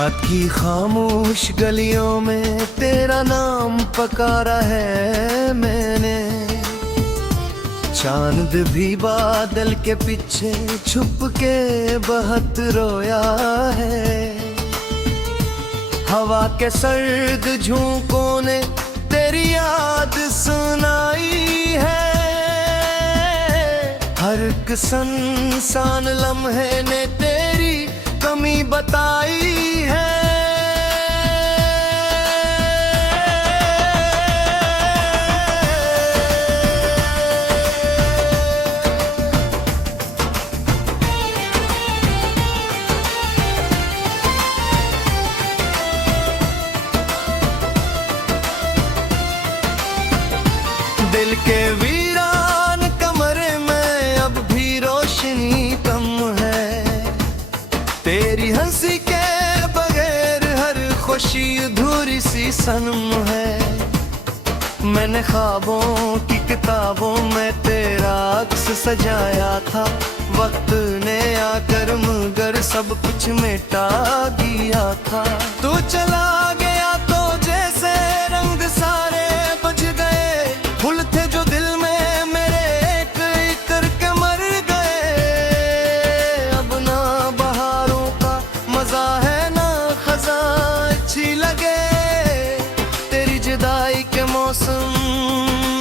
रात की खामोश गलियों में तेरा नाम पुकारा है मैंने। चांद भी बादल के पीछे छुप के बहुत रोया है। हवा के सर्द झोंकों ने तेरी याद सुनाई है। हर एक सुनसान लम्हे ने तेरी कमी बताई है। दिल के वीरान कमरे में अब भी रोशनी कम है। तेरी हंसी के बगैर हर खुशी अधूरी सी सनम है। मैंने ख्वाबों की किताबों में तेरा अक्स सजाया था। वक्त ने आकर मगर सब कुछ मिटा दिया था। तू चला गया तो जैसे रंग सारे बुझ गए। फूल थे जो दिल में मेरे एक एक करके मर गए। अब ना बहारों का मजा है ना खजा अच्छी लगे। तेरी जुदाई के मौसम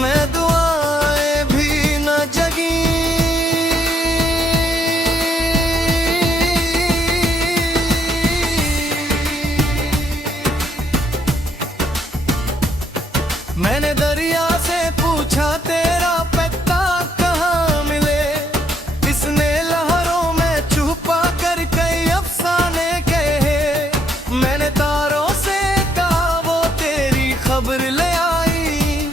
में दुआएं भी न जगी। मैंने दरिया से पूछा तेरा पत्ता कहाँ मिले। इसने लहरों में छुपा कर कई अफसाने कहे। मैंने तारों से कहा वो तेरी खबर ले आई।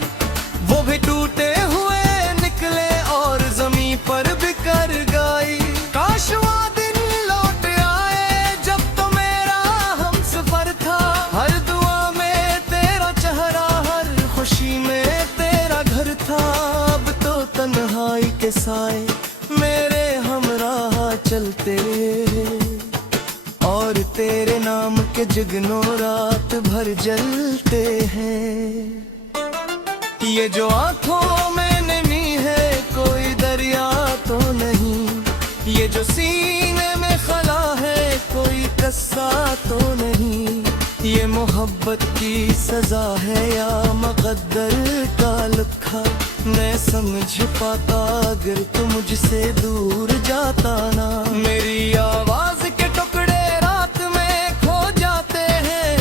वो भी टूटे हुए निकले और जमीन पर बिखर गई। काश वो दिन लौट आए जब तो मेरा हमसफर था। हर दुआ में तेरा चेहरा हर खुशी में तेरा घर था। अब तो तन्हाई के साए मेरे हमराह चलते और तेरे नाम के जुगनों रात भर जलते हैं। ये जो आंखों में नमी है कोई दरिया तो नहीं। ये जो सीने में खला है कोई कस्सा तो नहीं। ये मोहब्बत की सजा है या मुक़द्दर का लिखा। मैं समझ पाता अगर तू मुझसे दूर जाता ना। मेरी आवाज के टुकड़े रात में खो जाते हैं।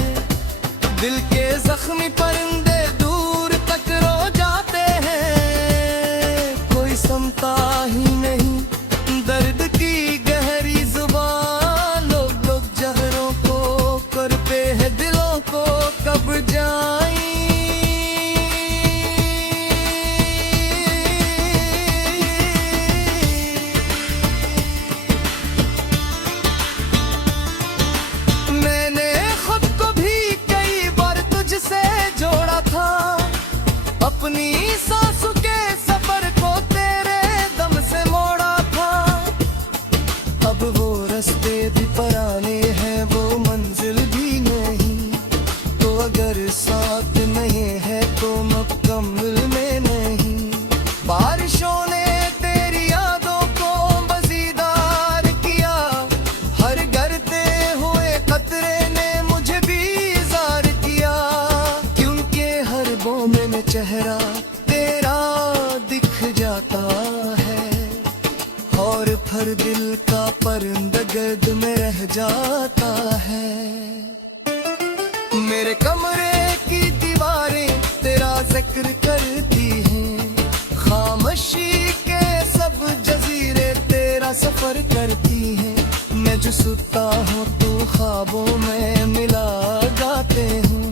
दिल के जख्मी परिंदे दूर तक रो जाते हैं। कोई समता ही नहीं दर्द की गहरी जुबान। लोग जहरों को करते हैं दिलों को कब जाई। मैंने खुद को भी कई बार तुझसे जोड़ा था। अपनी सांसों के सफर को तेरे दम से मोड़ा था। अब वो रास्ते भी पुराने हैं वो मंजिल भी नहीं। तो अगर साथ नहीं है तो मुकम्मल में नहीं। बारिशों ने तेरी यादों को मज़ीदार किया। हर गिरते हुए कतरे ने मुझे भी ज़ार किया। क्योंकि हर मोमिन में चेहरा तेरा दिख जाता है। और फिर दिल का परिंदा गर्द में रह जाता है। मेरे कमरे की दीवारें तेरा जिक्र करती हैं। खामोशी के सब जजीरे तेरा सफर करती हैं। मैं जो सुता हूँ तो ख्वाबों में मिला गाते हूँ।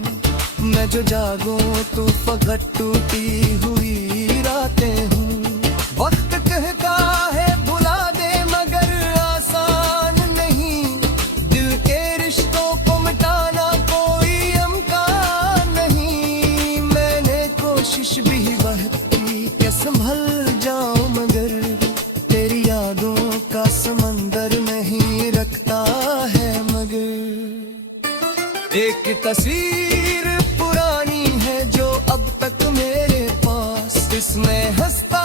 मैं जो जागूं तो फकत टूटी हुई रातें हूँ। वक्त कहता है भुला दे मगर आसान नहीं। दिल के रिश्तों को मिटाना कोई अमकान नहीं। मैंने कोशिश भी बहुत की कि संभल जाऊं मगर तेरी यादों का समंदर नहीं रखता है मगर। एक तस्वीर पुरानी है जो अब तक मेरे पास, इसमें हंसता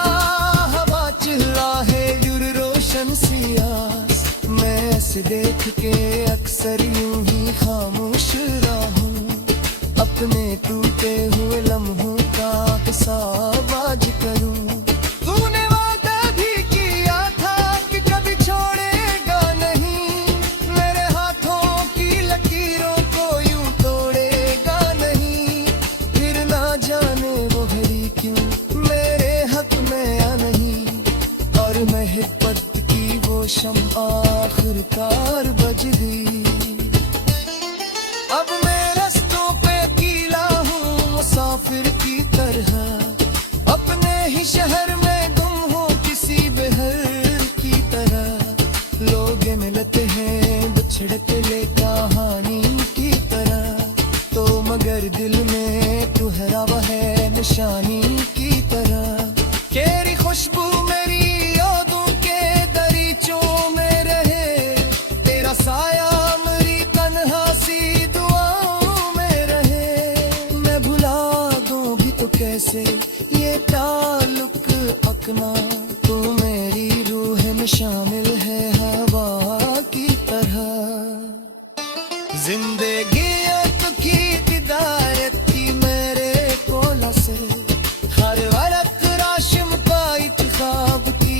हवा चिल्ला है यूर रोशन सियास। मैं ऐसे देख के अक्सर यूं ही खामोश रहूं, अपने टूटे हुए लम्हों का हिसाब आज करूं। तूने वादा भी किया था कि कभी छोड़ेगा नहीं, मेरे हाथों की लकीरों को यूं तोड़ेगा नहीं। फिर ना जाने वो घड़ी क्यों मेरे हक में या नहीं, और मोहब्बत की वो शम्आ आखिरकार बुझ गई। अब मैं रस्तों पे कीला हूँ मुसाफिर की तरह, अपने ही शहर में गुम हूँ किसी बहर की तरह। लोग मिलते हैं बिछड़ते ले कहानी की तरह, तो मगर दिल में ठहरा है निशानी की तरह। तेरी खुशबू मेरी यादों के दरीचों में रहे, तेरा साया मेरी तन्हा सी दुआओं में रहे। मैं भुला दूं भी तो कैसे ये ताल्लुक अपना, तू मेरी रूह में शामिल है हवा की तरह। जिंदगी की हिदायत की मेरे कोला से, हर वक्त राशिम का इत्खाब की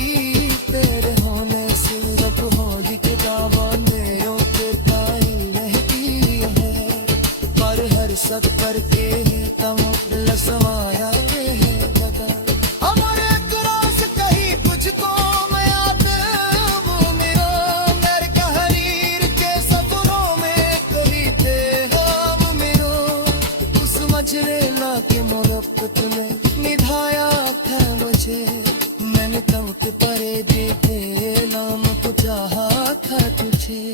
तेरे होने से। रब होली के दावानों के ताई रहती है, पर हर सद पर के ही तम लसवाया है बता। हमारे अकरास कहीं तुझको मैं याद वो मेरा, मेरे कहरीर के सफरों में कभी थे हम मेरो। उस मजरेला के मोहब्बत ने निभाया था मुझे, मैंने तब के परे देखे नाम को चाहा था तुझे।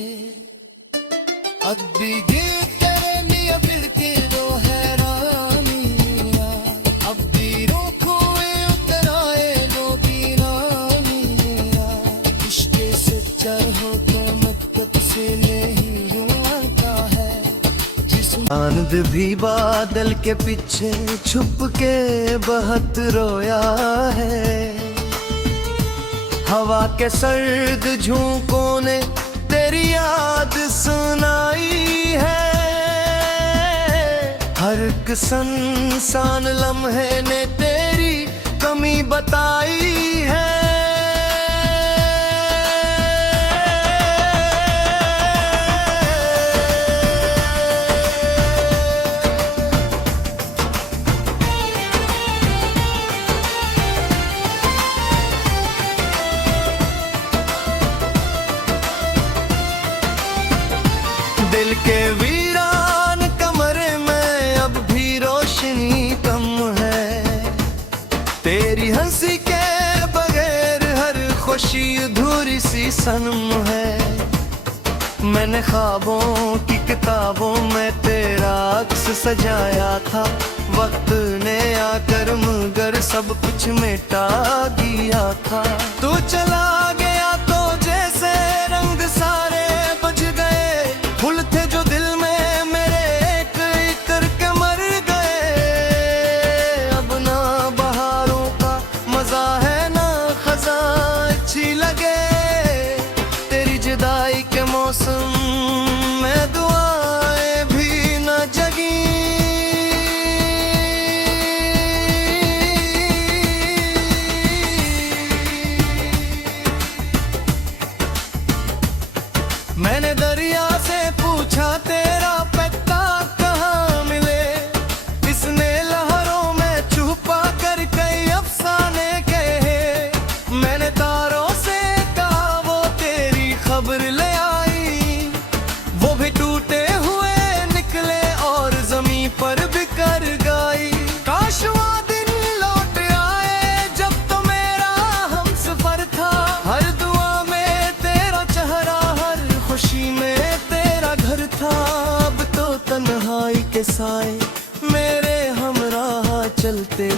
अब भी गीत तेरे लिए फिर के दो हैरानियां, अब भी रोकोए उतर आए लोगी रानियां। इश्क सच्चा हो तो मतलब से नहीं यूं आता है, आनंद भी बादल के पीछे छुप के बहुत रोया है। हवा के सर्द झोंकों ने तेरी याद सुनाई है, हर एक सनसान लम्हे ने तेरी कमी बताई है। दिल के वीरान कमरे में अब भी रोशनी कम है, तेरी हंसी के बगैर हर खुशी अधूरी सी सनम है। मैंने ख्वाबों की किताबों में तेरा अक्स सजाया था, वक्त ने आकर मगर सब कुछ मिटा दिया था। तू चला गया तो जैसे रंग सारे बुझ गए, फूल थे जो दिल में मेरे एक एक करके मर गए। अब ना बहारों का मजा है ना खजा अच्छी लगे, तेरी जुदाई के मौसम में दुआएं भी न जगी। मैंने दरिया से पूछा तेरा पत्ता कहाँ मिले, इसने लहरों में छुपा कर कई अफसाने कहे। मैंने तारों से कहा वो तेरी खबर ले आई, वो भी टूटे हुए निकले और जमीन पर बिखर गई। काश वो दिन लौट आए जब तो मेरा हमसफर था, हर दुआ में तेरा चेहरा हर खुशी में तेरा घर था। अब तो तन्हाई के साए मेरे हमराह चलते,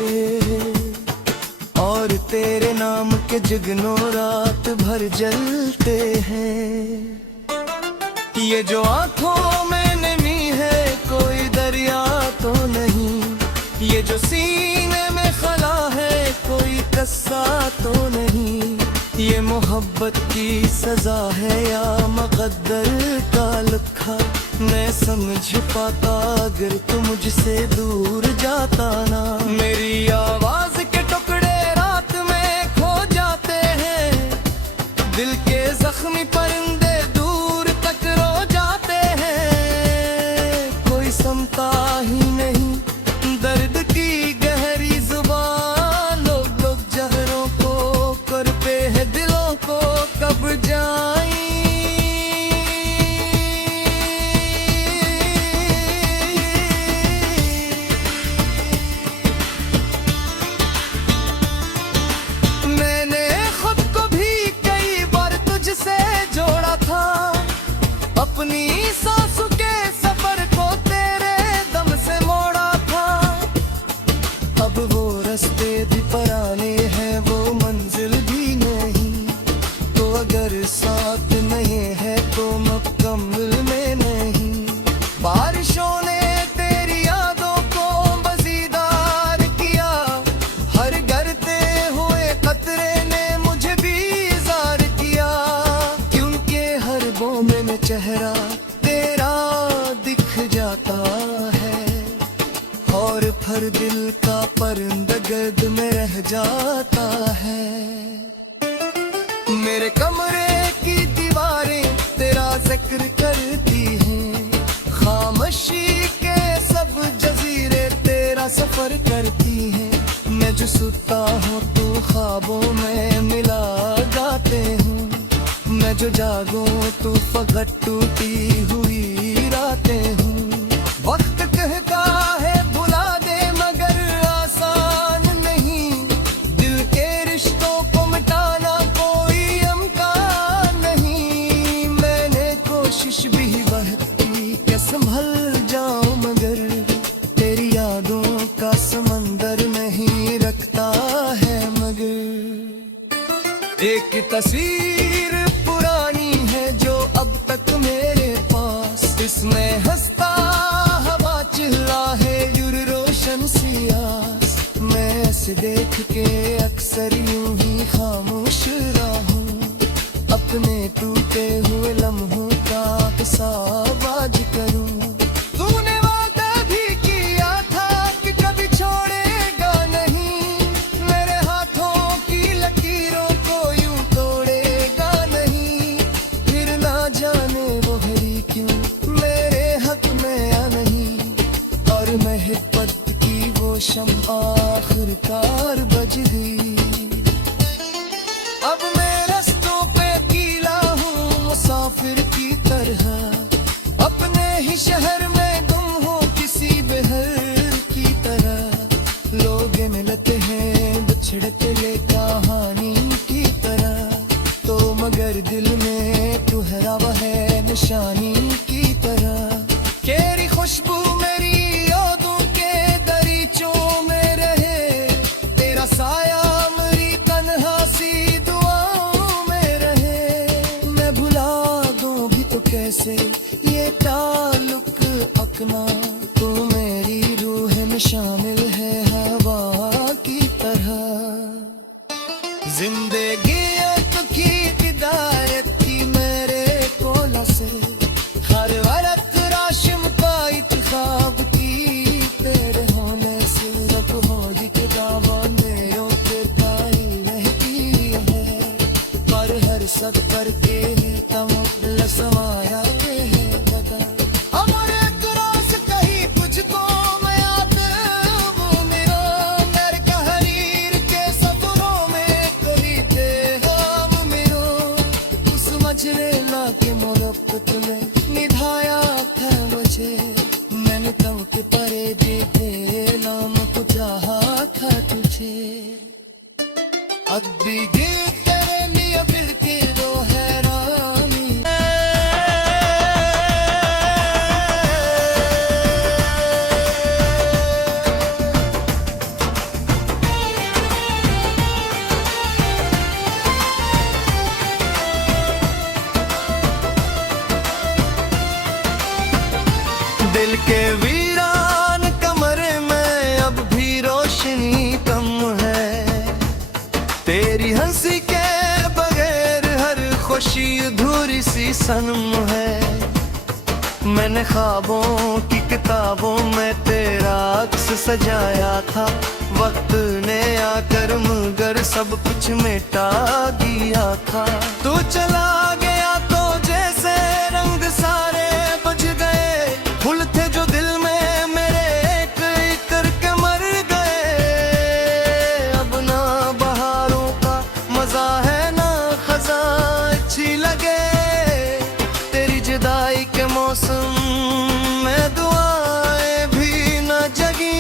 और तेरे नाम के जगनों रात भर जलते हैं। ये जो आंखों में नमी है ऐसा तो नहीं, ये मोहब्बत की सजा है या मकद्दर का लिखा। मैं समझ पाता अगर तू मुझसे दूर जाता ना। मेरी आवाज के टुकड़े रात में खो जाते हैं, दिल के जख्मी परिंदे दूर तक रो जाते हैं। कोई सुनता ही नहीं दर्द की गहरी जुबान, लोग जहरों को करते हैं दिलों को कब जाएं। मैंने खुद को भी कई बार तुझसे जोड़ा था, अपनी सांसों के सफर को तेरे दम से मोड़ा था। अब वो रास्ते भी पुराने हैं, वो मंजिल भी नहीं, तो अगर साथ नहीं है तो मुकम्मल में नहीं। बारिशों ने तेरी यादों को मज़ीदार किया, हर गिरते हुए कतरे ने मुझे भी ज़ार किया, क्योंकि हर बूंद में चेहरा तेरा दिख जाता है, और फिर दिल का परिंदा गर्द में रह जाता है। मेरे कमरे की दीवारें तेरा जिक्र करती हैं, खामोशी के सब जजीरे तेरा सफर करती हैं। मैं जो सुता हूँ तू ख्वाबों में मिला गाते हूँ, मैं जो जागूं तू फकत टूटी हुई रातें हूँ। वक्त कहता है भुला दे मगर आसान नहीं, दिल के रिश्तों को मिटाना कोई इम्कान नहीं। मैंने कोशिश भी बहुत की कि संभल जाऊं, मगर तेरी यादों का समंदर नहीं रखता है मगर। एक तस्वीर पुरानी है जो अब तक मेरे पास, इसमें हंसता हवा चिल्ला है युर रोशन सियास। मैं ऐसे देख के अक्सर यूं ही खामोश रहूं, अपने टूटे हुए लम्हों का हिसाबाज करूं। तूने वादा भी किया था कि कभी छोड़ेगा नहीं, मेरे हाथों की लकीरों को यूं तोड़ेगा नहीं। फिर ना जाने वो घड़ी क्यों मेरे हक में या नहीं, और मोहब्बत की वो शम्आ आखिरकार बुझ गई। अब मैं रास्तों पे अकेला हूँ मुसाफिर की तरह, अपने ही शहर में गुम हूँ किसी बहर की तरह। लोग मिलते हैं बिछड़ते ले कहानी की तरह, तो मगर दिल में तुहरा है निशानी की तरह। तेरी खुशबू मेरी यादों के दरीचों में रहे, तेरा साया मेरी तन्हा सी दुआओं में रहे। मैं भुला दूं भी तो कैसे ये ताल्लुक अपना, तू मेरी रूह में शामिल है हवा की तरह। जिंदगी तो की हिदायत की मेरे कोला से, हर वरत राशिम का इत्खाब की तेरे होने से। रब होली के दावा मेरों के ताई रहती है, पर हर सद पर के तमल समाया है बता। अमर एक रास कही तुझको मैं याद वो मेरा, मेरे कहरीर के सफरों में कोई थे हम मेरो। उस मजरेला के मोहब्बत में निभाया था मुझे, मैंने तब के परे दे नाम को चाहा था तुझे। अब भी दिल तेरे लिए फिर के दो हैरानी। दिल के वीरान कमरे में अब भी रोशनी कम है, सनम है। मैंने ख्वाबों की किताबों में तेरा अक्स सजाया था, वक्त ने आकर मगर सब कुछ मिटा दिया था। तू चला गया तो जैसे रंग सारे बुझ गए, फूल थे जो दिल में मेरे एक एक करके मर गए। अब ना बहारों का मजा है ना खज़ां अच्छी लगे, तेरी जुदाई के मौसम में दुआएं भी न जगी।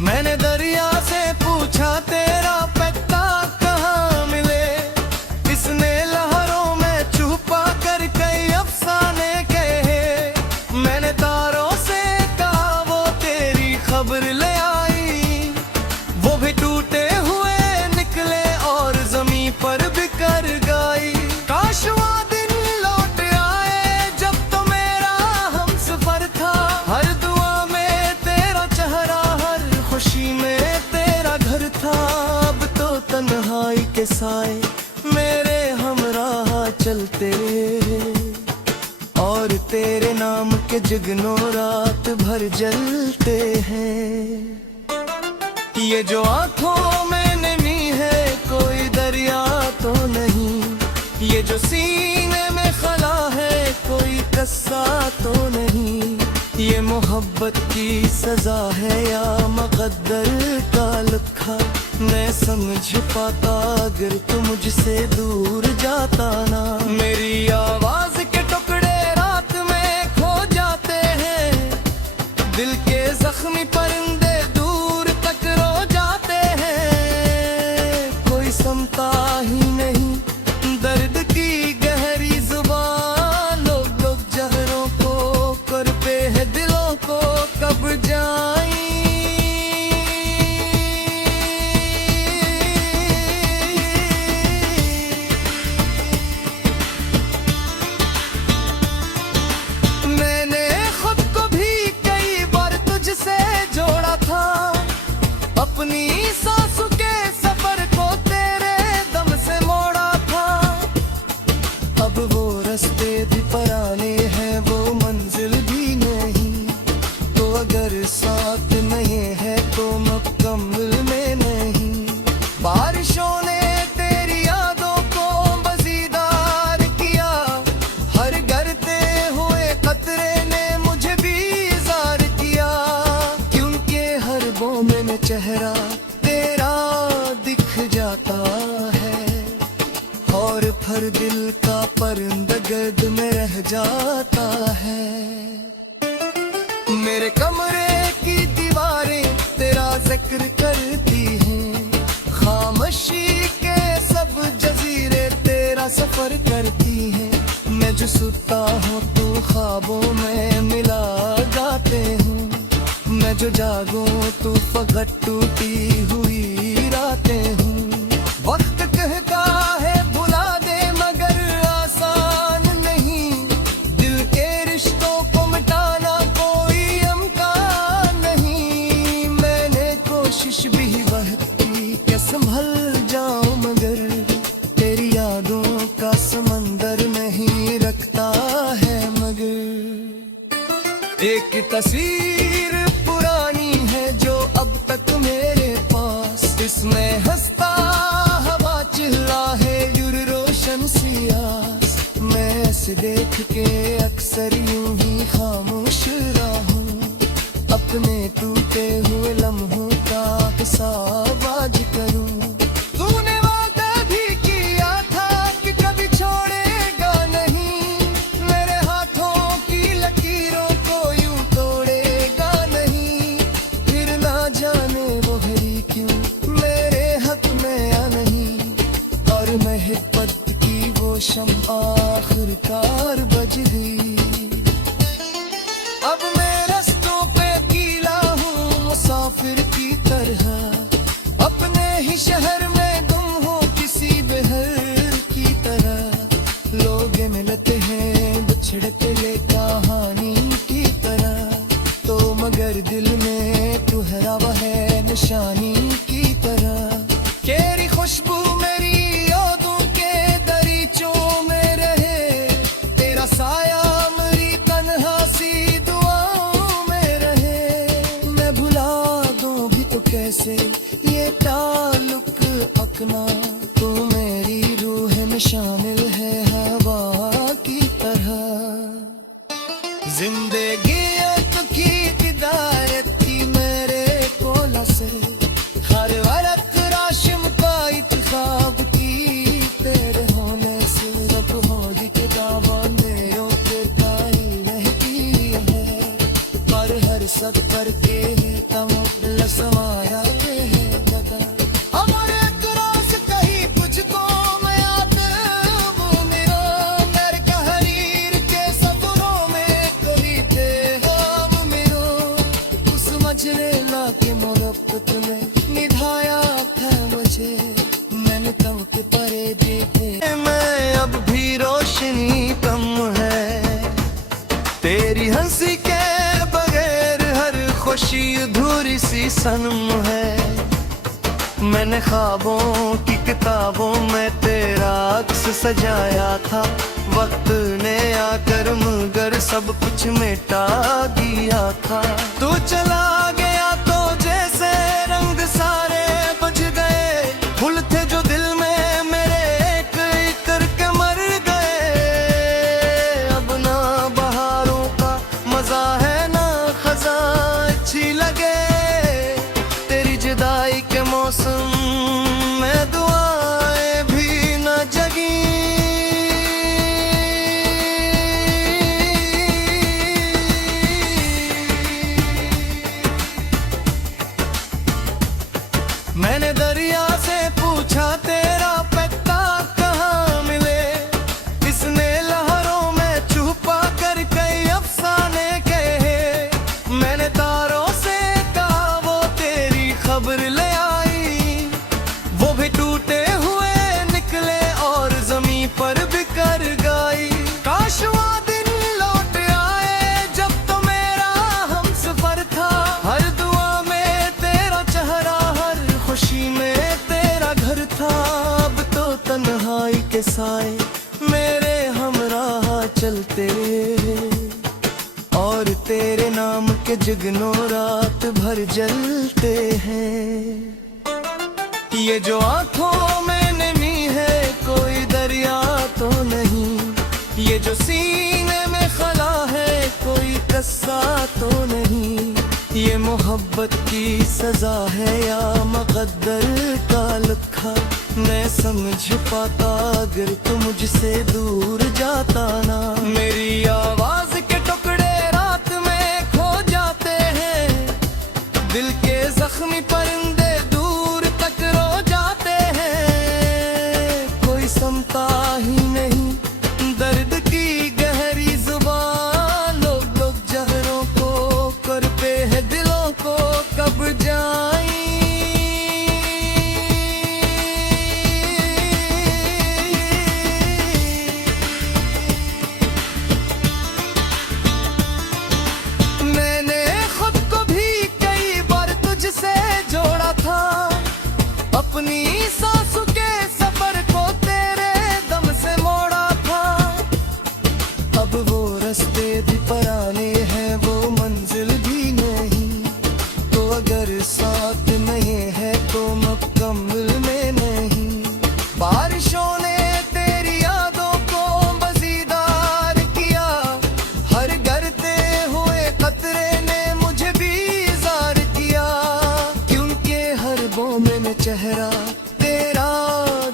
मैंने दरिया से पूछा तेरा पत्ता कहाँ मिले, इसने लहरों में छुपा कर कई अफसाने कहे। मैंने तारों से कहा वो तेरी खबर ले आई, वो भी टूटे हुए निकले और जमीन पर बिखर गई। काश वो दिन लौट आए जब तो मेरा हमसफर था, हर दुआ में तेरा चेहरा, हर खुशी में तेरा घर था। अब तो तन्हाई के साए मेरे हमराह चलते, और तेरे नाम के जुगनों रात भर जलते हैं। ये जो आंखों में नमी है कोई दरिया तो नहीं, ये जो सीने में खला है कोई कस्सा तो नहीं। ये मोहब्बत की सजा है या मुक़द्दर का लिखा, मैं समझ पाता अगर तू मुझसे दूर जाता ना। मेरी आवाज के टुकड़े रात में खो जाते हैं, दिल के जख्मी परिंदे दूर तक रो जाते हैं। कोई सुनता ही नहीं दर्द की गहरी जुबान, लोग जहरों को करते हैं दिलों को कब जाई। मैंने खुद को भी कई बार तुझसे जोड़ा था, अपनी सांसों के सफर को तेरे दम से मोड़ा था। अब वो रास्ते भी पुराने हैं, वो मंजिल भी नहीं, तो अगर साथ नहीं है तो मुकम्मल में नहीं। बारिशों ने तेरी यादों को मज़ीदार किया, हर गिरते हुए कतरे ने मुझे भी ज़ार किया, क्योंकि हर बूंद में चेहरा तेरा दिख जाता है, और फिर दिल का परिंदा गर्द में रह जाता है। मेरे कमरे की दीवारें तेरा जिक्र करती हैं, खामोशी के सब जजीरे तेरा सफर करती हैं। मैं जो सुता हूँ तू ख्वाबों में मिला गाते हूँ, मैं जो जागूं तू फकत टूटी हुई रातें हूँ। वक्त कहता है भुला दे मगर आसान नहीं, दिल के रिश्तों को मिटाना कोई इम्कान नहीं। मैंने कोशिश भी बहुत की कि संभल जाऊं मगर तेरी यादों का समंदर नहीं रखता है मगर। एक तस्वीर पुरानी है जो अब तक मेरे पास, इसमें हंसता हवा चिल्ला है जुर रोशन सियास। मैं ऐसे देख के अक्सर यूं ही खामोश रहूं, अपने टूटे हुए लम्हों का हिसाब आज करूं। तूने वादा भी किया था कि कभी छोड़ेगा नहीं, मेरे हाथों की लकीरों को यूं तोड़ेगा नहीं। फिर ना जाने वो घड़ी क्यों मेरे हक में आ नहीं, और मोहब्बत की वो शम्आ आखिरकार बुझ गई। अब मैं रस्तों पे अकेला हूँ, निशानी की तरह। तेरी खुशबू मेरी यादों के दरीचों में रहे, तेरा साया मेरी तन्हा सी दुआओं में रहे। मैं भुला दूं भी तो कैसे ये ताल्लुक अपना, तू मेरी रूह में शामिल है हवा की तरह। जिंदगी की हिदायत की मेरे कोला से, हर वरत राशिम का इत्खाब की तेरे होने से। रब होगी किताबा मेरों के ताई रहती है, पर हर सफर के तम लसवाया है बता। अमर एक रास कही तुझको मैं याद वो मेरा, मेरे कहरीर के सफरों में कभी थे हम मेरो। उस मजरेला के मोहब्बत में निभाया था मुझे, मैंने तब के परे देखे। मैं अब भी रोशनी कम है, तेरी हंसी के बगैर हर खुशी अधूरी सी सनम है। मैंने ख्वाबों की किताबों में तेरा अक्स सजाया था, वक्त ने आकर मगर सब कुछ मिटा दिया था। तू चला गया तो जैसे रंग सारे बुझ गए, फूल थे जो दिल में मेरे एक एक करके मर गए। अब ना बहारों का मजा है ना खजा अच्छी लगे, तेरी जुदाई के मौसम में दुआएं भी न जगी। मैंने दरिया से पूछा तेरा पत्ता कहाँ मिले, इसने लहरों में छुपा कर कई अफसाने कहे। मैंने तारों से कहा वो तेरी खबर ले आई, वो भी टूटे हुए निकले और जमीन पर बिखर गई। काश वो दिन लौट आए जब तो मेरा हम सफर था, हर दुआ में तेरा चेहरा हर खुशी में तेरा घर था। अब तो तन्हाई के साए मेरे हमराह चलते, और तेरे नाम के जुगनों रात भर जलते हैं। ये जो आंखों में नमी है कोई दरिया तो नहीं, ये जो सीने में खला है कोई कस्सा तो नहीं। ये मोहब्बत की सजा है या मकद्दर का लिखा, मैं समझ पाता अगर तू मुझसे दूर जाता ना। मेरी आवाज के टुकड़े रात में खो जाते हैं, दिल के जख्मी परिंदे दूर तक रो जाते हैं। कोई समता ही नहीं दर्द की गहरी जुबान, लोग जहरों को करते हैं दिलों को कब जाई। मैंने खुद को भी कई बार तुझसे जोड़ा था, अपनी सांसों के सफर को तेरे दम से मोड़ा था। अब वो रास्ते भी पराने हैं वो मंजिल भी नहीं, तो अगर साथ नहीं है तो मुकम्मल में नहीं। बारिशों ने तेरी यादों को मज़ीदार किया, हर गिरते हुए कतरे ने मुझे भी ज़ार किया। क्योंकि हर मोमिन में चेहरा तेरा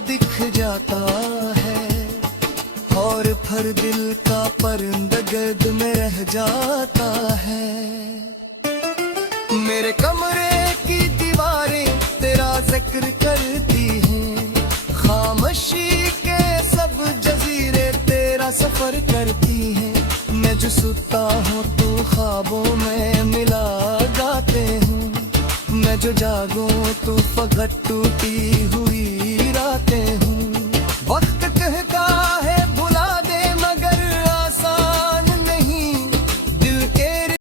दिख जाता है, और हर दिल का परिंदा गर्द में रह जाता है। मेरे कमरे की दीवारें तेरा जिक्र करती हैं, खामोशी के सब जजीरे तेरा सफर करती हैं। मैं जो सुता हूँ तू ख्वाबों में मिला गाते हूँ, मैं जो जागूं तू फकत टूटी हुई रातें हूँ।